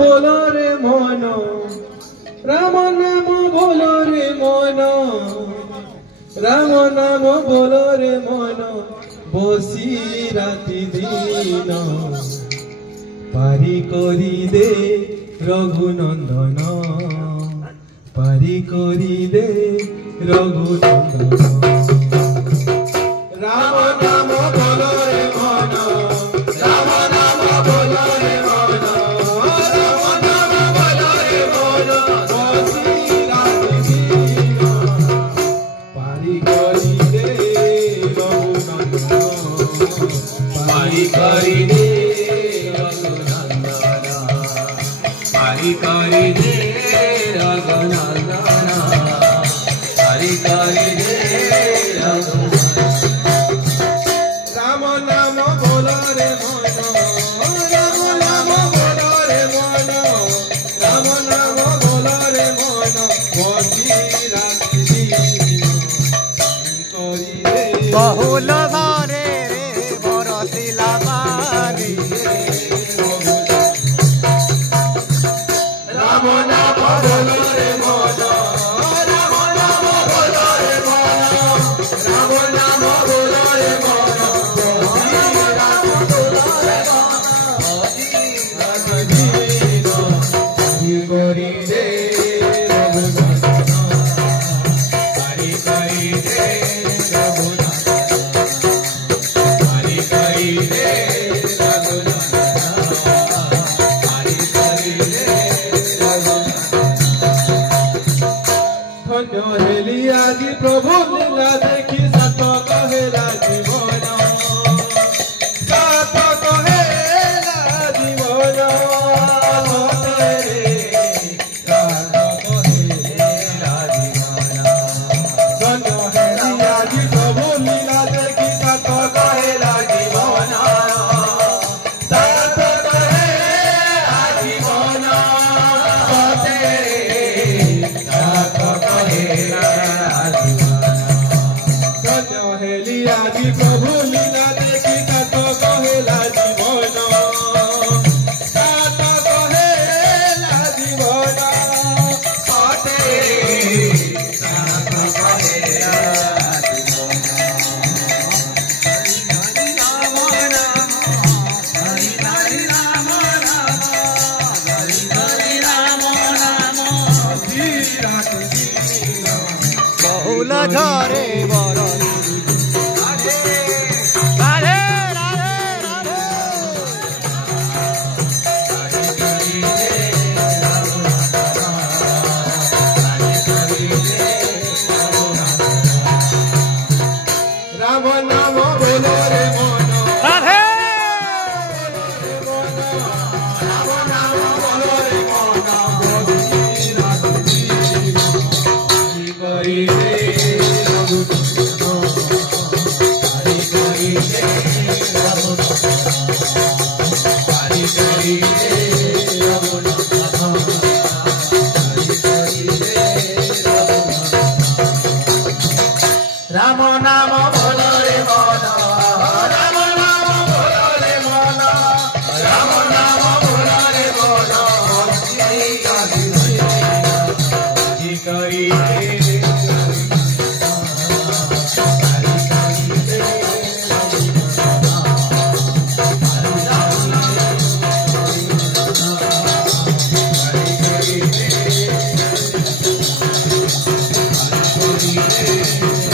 बोलो रे मन राम नाम बोलो रे मन राम नाम बोलो रे मन बसी राति दिन पारी करी दे रघुनंदन पारी करी दे रघुनंदन राम नाम बोलो रे मन राम नाम बोलो रे मन राम नाम बोलो रे मन बसी राति दिन पारी करी दे रघुनंदन पारी करी दे हरि करि दे रघुनंदन हरि करि दे राम नाम बोलो रे मन राम नाम बोलो रे मन राम नाम बोलो रे मन बसी राति दिन करि दे बहुल घरे रे बरसिला बारी राम नाम बोलो रे मन राम नाम बोलो रे मन राम नाम बोलो रे मन राम नाम बोलो रे मन करि दे रघुनंदन हरि करि दे रघुनंदन हरि करि दे रघुनंदन हरि करि दे धन्य हेली आदि प्रभु लीला देखी सात कहेला जीवन सात कहेला जीवन तेरे सात कहेला जीवन धन्य हेली आदि प्रभु लीला देखी सात कहेला जीवन सात कहेला जीवन तेरे सात कहेला धन्य हेली आदि प्रभु लीला देखी सात कहेला जीवन सात कहेला जीवन तेरे सात कहेला बहुल झरे बरस राधे राधे राधे राम नाम बोलो रे मन राधे राम नाम बोलो रे मन बसी राति दिन हरि करि दे रघुनंदन हरि करि दे रघुनंदन हरि करि दे रघुनंदन हरि करि दे रघुनंदन राम नाम बोलो रे मन राम नाम बोलो रे मन राम नाम बोलो रे मन बसी राति दिन हरि करि दे हरि करि दे हरि करि दे